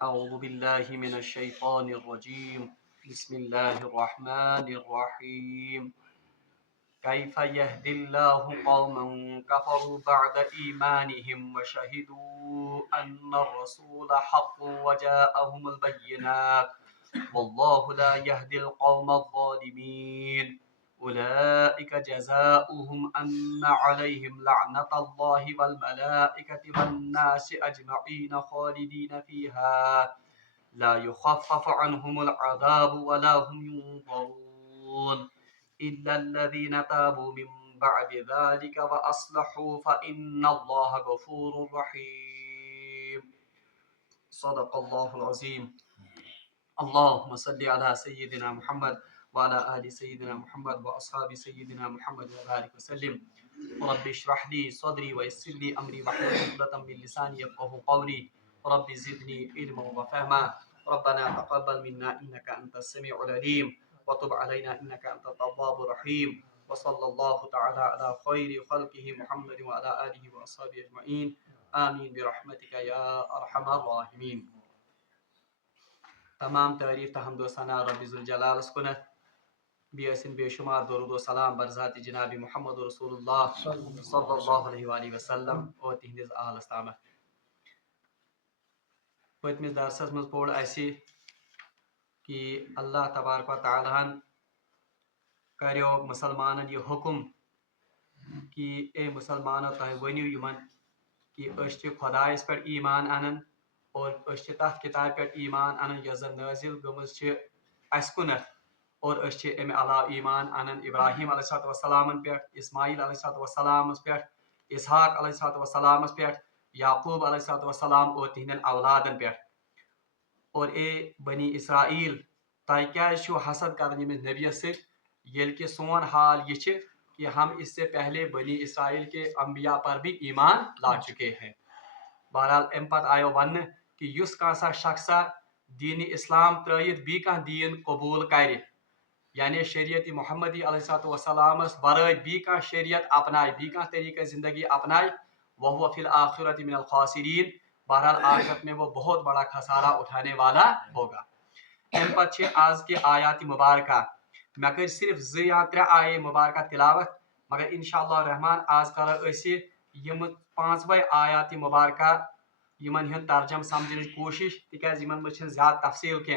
أعوذ بالله من الشيطان الرجيم بسم الله الرحمن الرحيم كيف يهدي الله قوما كفروا بعد إيمانهم وشهدوا أن الرسول حق وجاءهم البينات والله لا يهدي القوم الظالمين أولئك جزاؤهم أن عليهم لعنة الله والملائكة والناس أجمعين خالدين فيها لا يخفف عنهم العذاب ولا هم ينظرون إلا الذين تابوا من بعد ذلك وأصلحوا فإن الله غفور رحيم صدق الله العظيم اللهم صل على سيدنا محمد وعلى آل سيدنا محمد وأصحاب سيدنا محمد وبارك وسلم رب اشرح لي صدري ويسر لي أمري واحلل عقدة من لساني يفقهوا قولي رب زدني علما وفهما ربنا تقبل منا إنك أنت السميع العليم وتب علينا إنك أنت التواب الرحيم وصلى الله تعالى على خير خلقه محمد وعلى آله وأصحابه أجمعين آمين برحمتك يا أرحم الراحمين. تمام تعریف تحمد و ثنا رب ذوالجلال کنت بیسن بے شمار درود و سلام بر ذات جناب محمد رسول اللہ صلی اللہ علیہ وآلہ وسلم اور تہندس آلس تامت. پتمس درسس مز پوڑ اسی کہ اللہ تبارک و تعالیٰ کریو مسلمانن یہ حکم کہ اے مسلمانو تہ ونیو یمن کہ اس خدایس پر ایمان انن اور اس تف کتاب پہ ایمان انن یس زن نازل گمز اس کنت اور اس امہ علاوہ ایمان انن ابراہیم علیہ السلام پہ اسماعیل علیہ السلام پہ اسحاق علیہ السلام پہ یعقوب علیہ السلام اور تہندین اولادن پہ. اور اے بنی اسرائیل تہ کیا حسد کرن یمس نبیس ست یل کہ سون حال یہ کہ ہم اس سے پہلے بنی اسرائیل کے انبیاء پر بھی ایمان لا چکے ہیں. بہرحال ام پتہ آیو ون کہ یس کانسا شخصا دین اسلام ترائیت بی کان دین قبول کر یعنی شریعت محمدی علیہ السلام ورائے بی کان شریعت اپنائے بی کان طریقہ زندگی اپنائے وہ فی الآخرۃ من الخاسرین بہرحال آخرت میں وہ بہت بڑا خسارہ اٹھانے والا ہوگا. ام پتہ آز کے آیات مبارکہ میں کر صرف 2 یا 3 آیے مبارکہ تلاوت مگر انشاءاللہ الرحمن آز کرو اسی یم 5 آیات مبارکہ یمن ہند ترجم سمجھنے کوشش تکیاز یمن مجھ زیادہ تفصیل کی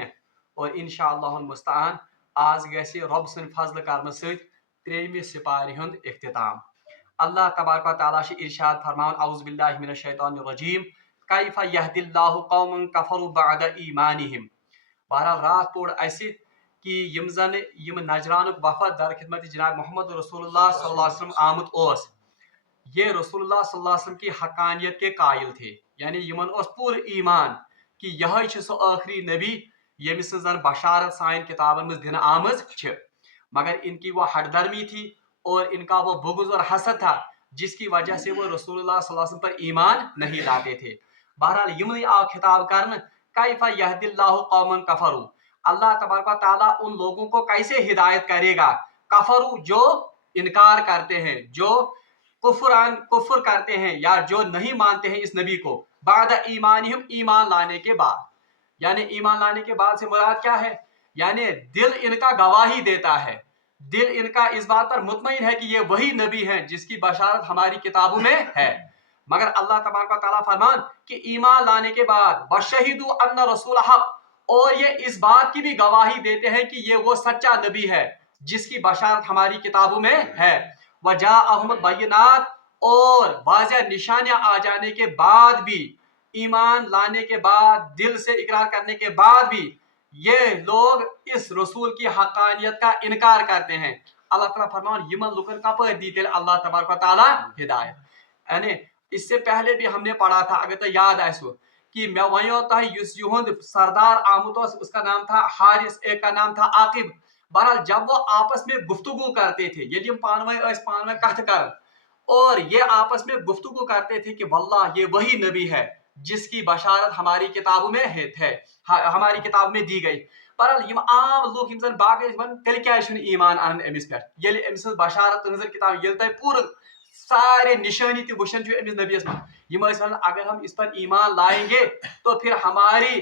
اور انشاءاللہ المستعان آز گژھِ رب سن فضل کرم ست 3 سپارِ ہند اختتام. اللہ تبارک و تعالیٰ ارشاد فرمان اعوذ باللہ من الشیطان الرجیم کیف یہدی اللہ قوما کفروا بعد ایمانہم. بہرحال رات پوڑ اسی کہ یم زن یم نجرانک وفد در خدمت جناب محمد رسول اللہ صلی اللہ علیہ وسلم آمت اوس یہ رسول اللہ صلی اللہ علیہ وسلم کی حقانیت کے قائل تھے یعنی یمن اس پور ایمان کہ یہ سو آخری نبی یمس زن بشارت سائن کتابن مز دن آمز مگر ان کی وہ ہٹ درمی تھی اور ان کا وہ بغض اور حسد تھا جس کی وجہ سے وہ رسول اللہ صلی اللہ علیہ وسلم پر ایمان نہیں لاتے تھے. بہرحال یمن آ خطاب کرن کیف یہدی اللہ قوما کفروا اللہ تبارک و تعالیٰ ان لوگوں کو کیسے ہدایت کرے گا کفروا جو انکار کرتے ہیں جو کفر کرتے ہیں یا جو نہیں مانتے ہیں اس نبی کو بعد ایمانہم ایمان لانے کے بعد. یعنی ایمان لانے کے بعد سے مراد کیا ہے یعنی دل ان کا گواہی دیتا ہے دل ان کا اس بات پر مطمئن ہے کہ یہ وہی نبی ہیں جس کی بشارت ہماری کتابوں میں ہے. مگر اللہ تبارک و تعالیٰ فرمان کہ ایمان لانے کے بعد وشہدوا ان رسول حق اور یہ اس بات کی بھی گواہی دیتے ہیں کہ یہ وہ سچا نبی ہے جس کی بشارت ہماری کتابوں میں ہے. وجاءہم البینات اور واضح نشانیاں آ جانے کے بعد بھی ایمان لانے کے بعد دل سے اقرار کرنے کے بعد بھی یہ لوگ اس رسول کی حقانیت کا انکار کرتے ہیں. اللہ تعالیٰ فرمان یمن لکن کپر دی تیل اللہ تبارک و تعالیٰ ہدایت. یعنی اس سے پہلے بھی ہم نے پڑھا تھا اگر تو یاد آسو کہ میں ونیو تہ یس یہند سردار آمت اس کا نام تھا حارث ایک کا نام تھا عاقب. بہرحال جب وہ آپس میں گفتگو کرتے تھے یہ پانوے کتھ کر اور یہ آپس میں گفتگو کرتے تھے کہ واللہ یہ وہی نبی ہے جس کی بشارت ہماری کتابوں میں ہے ہماری کتاب میں دی گئی. بہرحال یم عام لوگ یم زن باقی تیل کیا ایمان ان امس پہ یل امس بشارت نظر کتاب یل تہ پورا سارے نشانی تہ وشن امس نبیس میں یم اگر ہم اس پر ایمان لائیں گے تو پھر ہماری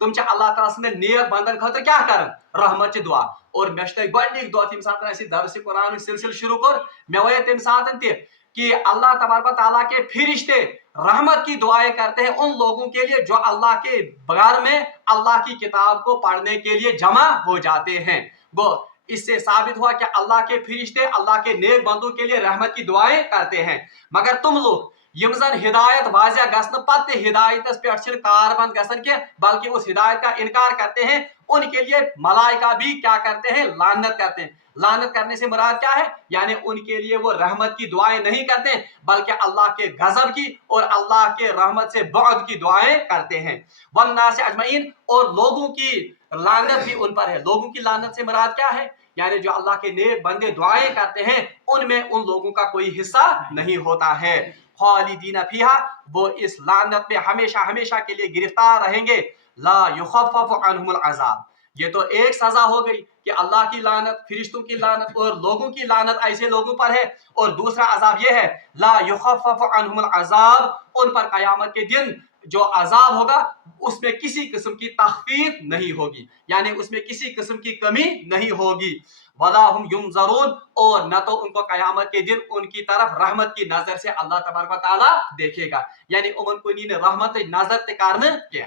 تم اللہ تعالیٰ سند نیک بندن خاطر کیا کرن رحمت دعا اور مے گۄڈنِک دۄہ تمہِ ساتہٕ اَسہِ درس قرآن سلسلہ شروع کوٚر مے وَنے تمہِ ساتہٕ تہِ کہ اللہ تبارک و تعالیٰ کے فرشتے رحمت کی دعائیں کرتے ہیں ان لوگوں کے لیے جو اللہ کے گھر میں اللہ کی کتاب کو پڑھنے کے لیے جمع ہو جاتے ہیں. گو اس سے ثابت ہوا کہ اللہ کے فرشتے اللہ کے نیک بندوں کے لیے رحمت کی دعائیں کرتے ہیں. مگر تم لوگ یم زن ہدایت واضح گھن پتہ ہدایت پہ کار بند گھن کی بلکہ اس ہدایت کا انکار کرتے ہیں ان کے لیے ملائکہ بھی کیا کرتے ہیں لعنت کرتے ہیں. لعنت کرنے سے مراد کیا ہے یعنی ان کے لیے وہ رحمت کی دعائیں نہیں کرتے بلکہ اللہ کے غضب کی اور اللہ کے رحمت سے بعد کی دعائیں کرتے ہیں. والناس اجمعین اور لوگوں کی لعنت بھی ان پر ہے. لوگوں کی لعنت سے مراد کیا ہے یعنی جو اللہ کے نیک بندے دعائیں کرتے ہیں ان میں ان لوگوں کا کوئی حصہ نہیں ہوتا ہے. خالدین فیہا وہ اس لعنت میں ہمیشہ ہمیشہ کے لیے گرفتار رہیں گے. لا یخفف عنہم العذاب یہ تو ایک سزا ہو گئی کہ اللہ کی لعنت فرشتوں کی لعنت اور لوگوں کی لعنت ایسے لوگوں پر ہے اور دوسرا عذاب یہ ہے لا یخفف عنہم العذاب ان پر قیامت کے دن جو عذاب ہوگا اس میں کسی قسم کی تخفیف نہیں ہوگی یعنی اس میں کسی قسم کی کمی نہیں ہوگی. ولا هم ينظرون اور نہ تو ان کو قیامت کے دن ان کی طرف رحمت کی نظر سے اللہ تبارک و تعالی دیکھے گا یعنی ان کو نہیں رحمت نظر تکارن کیا.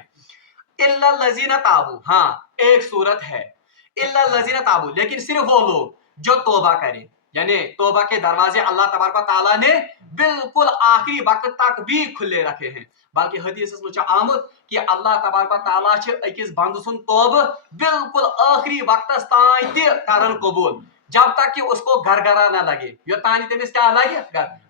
الا الذين تابوا ہاں ایک صورت ہے الا الذين تابوا لیکن صرف وہ لوگ جو توبہ کریں یعنی توبہ کے دروازے اللہ تبارک و تعالیٰ نے بالکل آخری وقت تک بھی کھلے رکھے ہیں. بلکہ حدیث میں آمد کہ اللہ تبارک و تعالیٰ اکس بند سن توبہ بالکل آخری وقت تان تہ کرن قبول جب تک کہ اس کو گرگرا نہ لگے. یوتانی تمس کیا لگے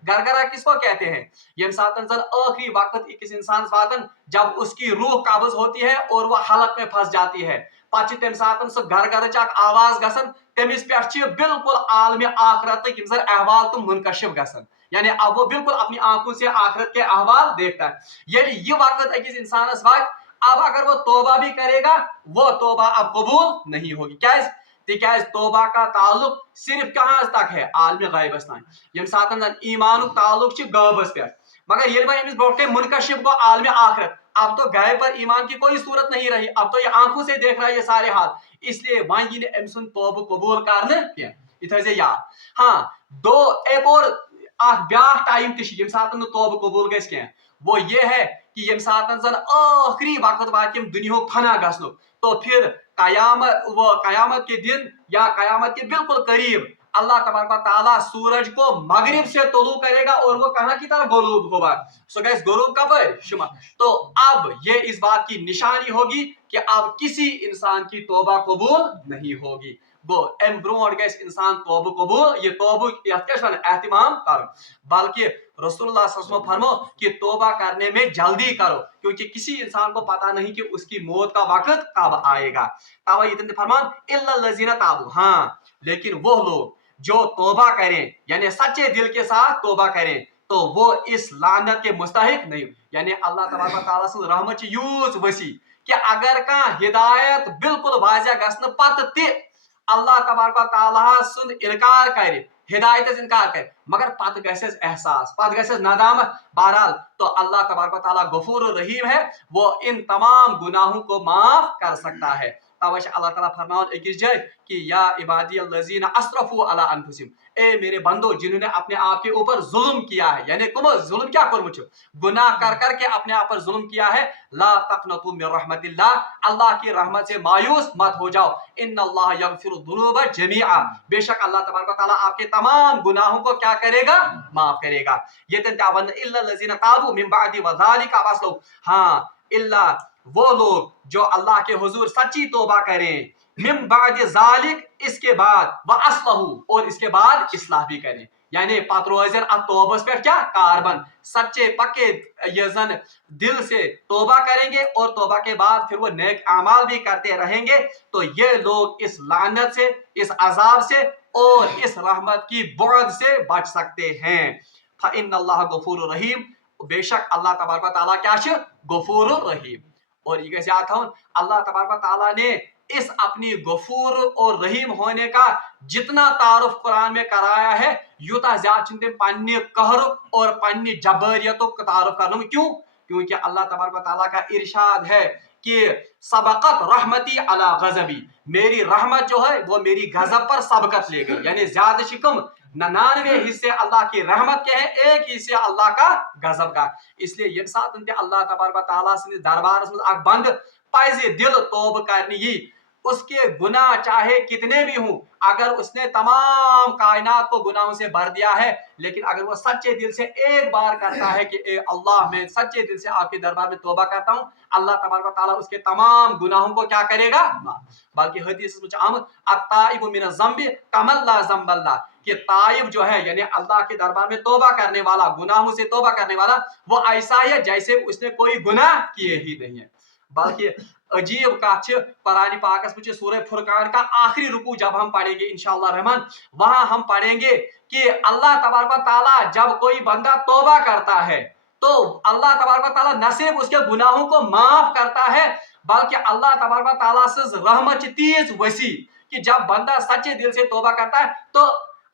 گرگرا کس کو کہتے ہیں یم ساتن زن آخری وقت اکس انسان واتن جب اس کی روح قابض ہوتی ہے اور وہ حلق میں پھنس جاتی ہے پتہ تم ساتن سہ گرگرچ آواز گژھان تمس پہ بالکل عالم آخرت یم زن احوال تم منکشف گژھان یعنی اب وہ بالکل اپنی آنکھوں سے آخرت کے احوال دیکھتا ہے. یعنی یہ وقت اکس انسانس وقت اب اگر وہ توبہ بھی کرے گا وہ توبہ اب قبول نہیں ہوگی. تکیاز توبہ کا تعلق صرف کہاں تک ہے عالم غیبس تان یم ساتن ایمان تعلق غیبس پہ مگر یہ امس برو منکشف گو عالم آخرت اب تو غیب پر ایمان کی کوئی صورت نہیں رہی اب تو یہ آنکھوں سے دیکھ رہا ہے یہ سارے حال اس لیے وہیں یہ ام سن توبہ قبول کرنے کی یہ تھے یاد. ہاں دو ایک اور بیاکھ ٹائم تہ یم ساتن توبہ قبول گژھِ کی وہ یہ ہے کہ یم ساتن زن آخری وقت وات دنیا فنا گھنک تو پھر قیامت کے دن یا قیامت کے بالکل قریب اللہ تبارک و تعالیٰ سورج کو مغرب سے طلوع کرے گا اور وہ کہاں کی طرف غروب ہوگا سو گیس غروب کپر شمال. تو اب یہ اس بات کی نشانی ہوگی کہ اب کسی انسان کی توبہ قبول نہیں ہوگی. گو ام برونٹ گیس انسان توبہ قبول یہ توبہ اہتمام کر بلکہ رسول اللہ صلی اللہ علیہ وسلم فرمو کہ توبہ کرنے میں جلدی کرو کیونکہ کسی انسان کو پتہ نہیں کہ اس کی موت کا وقت کب آئے گا. فرمان الا الذین تابوا ہاں لیکن وہ لوگ جو توبہ کریں یعنی سچے دل کے ساتھ توبہ کریں تو وہ اس لعنت کے مستحق نہیں یعنی اللہ تبارک و تعالیٰ سن رحمت یوز وسیع کہ اگر کان ہدایت بالکل واضح گھن پتہ تہ اللہ تبارک و تعالیٰ سن انکار کرے ہدایت انکار کرے مگر پتہ گھس احساس پتہ گھس ندامت بہرحال تو اللہ تبارک و تعالیٰ غفور الرحیم ہے وہ ان تمام گناہوں کو معاف کر سکتا ہے. توش اللہ تعالیٰ فرماؤ ایک جائے کہ یا عبادی الذین اسرفوا علی انفسہم اے میرے بندو جنہوں نے اپنے آپ کے اوپر ظلم کیا ہے یعنی کم ظلم کیا کرمچ گناہ کر کے اپنے آپ پر ظلم کیا ہے لا تقنطوا من رحمت اللہ کی رحمت سے مایوس مت ہو جاؤ ان اللہ یغفر الذنوب جميعا بے شک اللہ تبارک و تعالیٰ آپ کے تمام گناہوں کو کیا کرے گا معاف کرے گا. یہ تنتعون الا الذین تابوا من بعد وذلك واصلحوا ہاں الا وہ لوگ جو اللہ کے حضور سچی توبہ کریں من بعد ذالک اس کے بعد واصلحوا اور اس کے بعد اصلاح بھی کریں یعنی پت روزن ات توبس پہ کیا کاربن سچے پکے یہ زن دل سے توبہ کریں گے اور توبہ کے بعد پھر وہ نیک اعمال بھی کرتے رہیں گے تو یہ لوگ اس لعنت سے اس عذاب سے اور اس رحمت کی بعد سے بچ سکتے ہیں. فإن اللہ غفور الرحیم بے شک اللہ تبارک و تعالیٰ کیا ہے غفور الرحیم. اور یہ کیسے آتا ہوں اللہ تبارک و تعالیٰ نے اس اپنی غفور اور رحیم ہونے کا جتنا تعارف قرآن میں کرایا ہے یوتا زیادہ چنتے پنی قہر اور پنی جبریت کا تعارف کرنا کیوں کیونکہ اللہ تبارک و تعالیٰ کا ارشاد ہے کہ سبقت رحمتی علی غضبی، میری رحمت جو ہے وہ میری غضب پر سبقت لے گئی، یعنی زیادہ شکم 99 حصے اللہ کی رحمت کے ہیں، ایک حصے اللہ کا غضب کا. اس لیے یم سات اللہ تبارک و تعالیٰ سندس دربارس مز اخ بند پزِ دل توبہ کرنے یہ، اس کے گناہ چاہے کتنے بھی ہوں، اگر اس نے تمام کائنات کو گناہوں سے بھر دیا ہے، لیکن اگر وہ سچے دل سے ایک بار کرتا ہے کہ اے اللہ میں سچے دل سے آپ کے دربار میں توبہ کرتا ہوں، اللہ تبارک و تعالیٰ اس کے تمام گناہوں کو کیا کرے گا؟ بلکہ حدیث میں آمد التائب من الذنب کمن لا ذنب اللہ، کہ تائب جو ہے یعنی اللہ کے دربار میں توبہ کرنے والا، گناہوں سے توبہ کرنے والا، وہ ایسا ہے جیسے اس نے کوئی گناہ کیے ہی نہیں ہے. بلکہ عجیب بات قرآن پاکس میں سورہ فرقان کا آخری رکوع جب ہم پڑھیں گے انشاءاللہ رحمان، وہاں ہم پڑھیں گے کہ اللہ تبارک و تعالیٰ جب کوئی بندہ توبہ کرتا ہے تو اللہ تبارک و تعالیٰ نہ صرف اس کے گناہوں کو معاف کرتا ہے، بلکہ اللہ تبارک و تعالیٰ سے رحمت تیز وسیع، کہ جب بندہ سچے دل سے توبہ کرتا ہے تو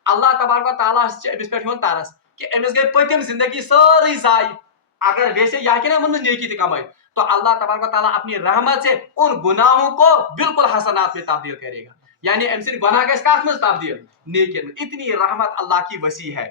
اللہ تبارک و تعالیٰ امس پہ ترس کہ امس گئی پتم زندگی ساری ضائع، اگر ویسے یہ کہ نا نیکی تھی کمائی، تو اللہ تبارک و تعالیٰ اپنی رحمت سے ان گناہوں کو بالکل حسنات میں تبدیل کرے گا، یعنی ام سے گناہ گژھِ کتھ منٛز تبدیل؟ نیکی میں. اتنی رحمت اللہ کی وسیع ہے.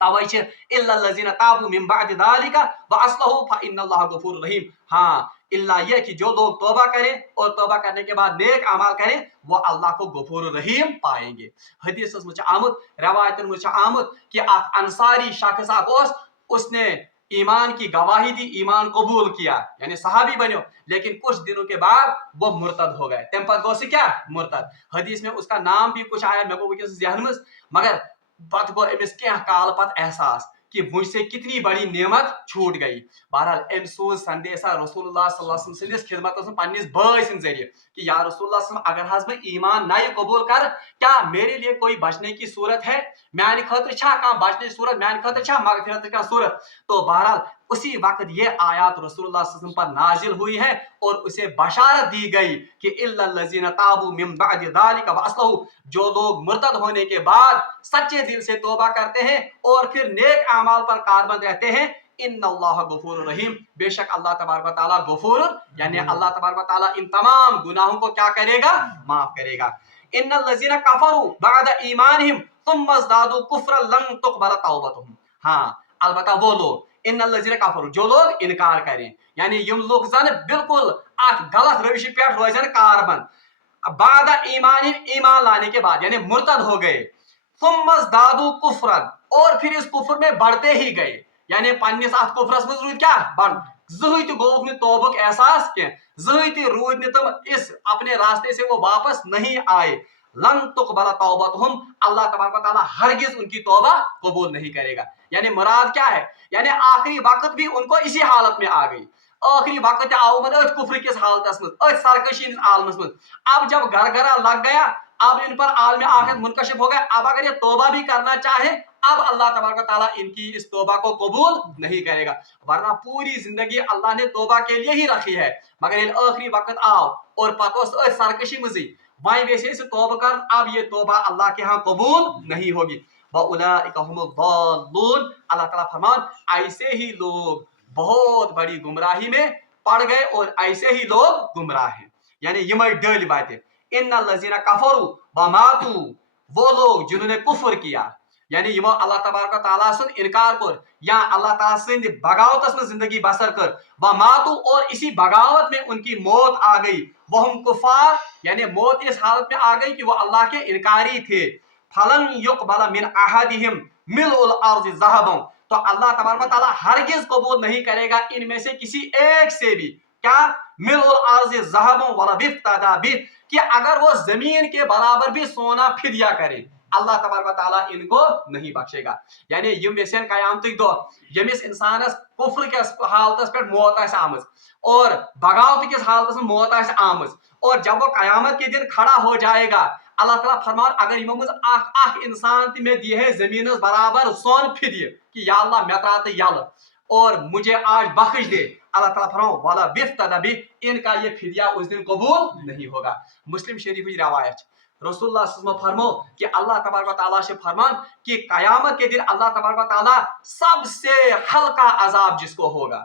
توے چھ الا الذین تابوا من بعد ذلك واصلحوا فان اللہ غفور رحیم. ہاں اللہ یہ کہ جو لوگ توبہ کریں اور توبہ کرنے کے بعد نیک اعمال کریں وہ اللہ کو غفور رحیم پائیں گے. حدیث میں آمد، روایتن میں آمد کہ اخ انصاری شخص اخ اس نے ایمان کی گواہی دی، ایمان قبول کیا، یعنی صحابی بنو، لیکن کچھ دنوں کے بعد وہ مرتد ہو گئے. تم پتہ گو سے کیا مرتد. حدیث میں اس کا نام بھی کچھ آیا، میں کو وکس ذہن میں، مگر پتہ گو امس کیا کال پتہ احساس کہ مجھ سے کتنی بڑی نعمت چھوٹ گئی. بہرحال ام سوز سندیسا رسول اللہ صلی اللہ علیہ وسلم سندس خدمت میں پنس بھائی سند ذریعے کہ یا رسول اللہ صلی اللہ علیہ وسلم اگر میں ایمان نئے قبول کر، کیا میرے لیے کوئی بچنے کی صورت ہے؟ میانہ خاطر چھا کانٛہہ بچنے صورت؟ میانہ خاطر چھا مغفرت کا صورت؟ تو بہرحال اسی وقت یہ آیات رسول اللہ صلی اللہ علیہ وسلم پر نازل ہوئی ہے اور اسے بشارت دی گئی کہ الا الذین تابوا من بعد ذلك واصلحوا، جو لوگ مرتد ہونے کے بعد سچے دل سے توبہ کرتے ہیں اور پھر نیک اعمال پر کاربند رہتے ہیں، ان اللہ غفور رحیم، بے شک اللہ تبارک و تعالیٰ غفور، یعنی اللہ تبارک و تعالیٰ ان تمام گناہوں کو کیا کرے گا؟ معاف کرے گا. ان الذین کفروا بعد ایمانہم ثم ازدادوا کفرا لن تقبل توبتہم. ہاں البتہ وہ لوگ ان الذین کفروا جو لوگ انکار کریں، یعنی یم لوگ زن بالکل اخ غلط روشی پہ روزن کاربند بعد ایمان لانے کے بعد، یعنی مرتد ہو گئے، ثم ازدادوا کفرا، اور پھر اس کفر میں بڑھتے ہی گئے، یعنی پنس ات کفرس مز رود کیا بڑھ، زہن تہ گوک نہ توبک احساس کی، زہن تہ رود نہ تم اس اپنے راستے سے وہ واپس نہیں آئے، لن تقبل توبتہم، اللہ تبارک و تعالیٰ ہرگز ان کی توبہ قبول نہیں کرے گا. یعنی مراد کیا ہے؟ یعنی آخری وقت بھی ان کو اسی حالت میں آ گئی، آخری وقت آؤ من ات کفر کس حالت من، ات سرکشی عالمس من. اب جب گرگرا لگ گیا، اب ان پر عالم آخرت منکشف ہو گیا، اب اگر یہ توبہ بھی کرنا چاہے اب اللہ تبارک و تعالیٰ ان کی اس توبہ کو قبول نہیں کرے گا، ورنہ پوری زندگی اللہ نے توبہ کے لیے ہی رکھی ہے، مگر یہ آخری وقت آؤ اور پتہ ات سرکشی مزی وہیں ویسے سے توبہ کر، اب یہ توبہ اللہ کے ہاں قبول نہیں ہوگی. وَأُولَٰئِكَ هُمُ الضَّالُّونَ، اللہ تعالیٰ فرمان ایسے ہی لوگ بہت بڑی گمراہی میں پڑ گئے اور ایسے ہی لوگ گمراہ ہیں، یعنی یہ ڈل باتیں. ان الذین کفروا وماتوا، وہ لوگ جنہوں نے کفر کیا، یعنی یمو اللہ تبارک و تعالیٰ سن انکار کر یا اللہ تعالیٰ سند بغاوت میں زندگی بسر کر، وماتوا، اور اسی بغاوت میں ان کی موت آ گئی، وہم کفار، یعنی موت اس حالت میں آ گئی کہ وہ اللہ کے انکاری تھے. فلن يقبل من احدهم ملء الارض ذهبا، تو اللہ تبارک و تعالیٰ ہرگز قبول نہیں کرے گا ان میں سے کسی ایک سے بھی کیا ملء الارض ذهبا ولا افتدى به، کہ اگر وہ زمین کے برابر بھی سونا فدیہ کرے اللہ تبارک و تعالیٰ ان کو نہیں بخشے گا. یعنی یم ویسین قیامتک دو یمس انسانس کفر کس حالتس پہ موت آس آمز اور بغاوت کس حالتس میں موت آس آمز، اور جب وہ قیامت کے دن کھڑا ہو جائے گا اللہ تعالیٰ فرمان اگر یمو مز اخ انسان تہ میں دی ہے زمین برابر سون فدیہ کہ یا اللہ میں ترا تو یل اور مجھے آج بخش دے، اللہ تعالیٰ فرمان والا بفتدى به، ان کا یہ فدیہ اس دن قبول نہیں ہوگا. مسلم شریف کی روایت رسول اللہ صلی اللہ علیہ وسلم فرمو کہ اللہ تبارک و تعالیٰ سے فرمان کہ قیامت کے دن اللہ تبارک و تعالیٰ سب سے ہلکا عذاب جس کو ہوگا،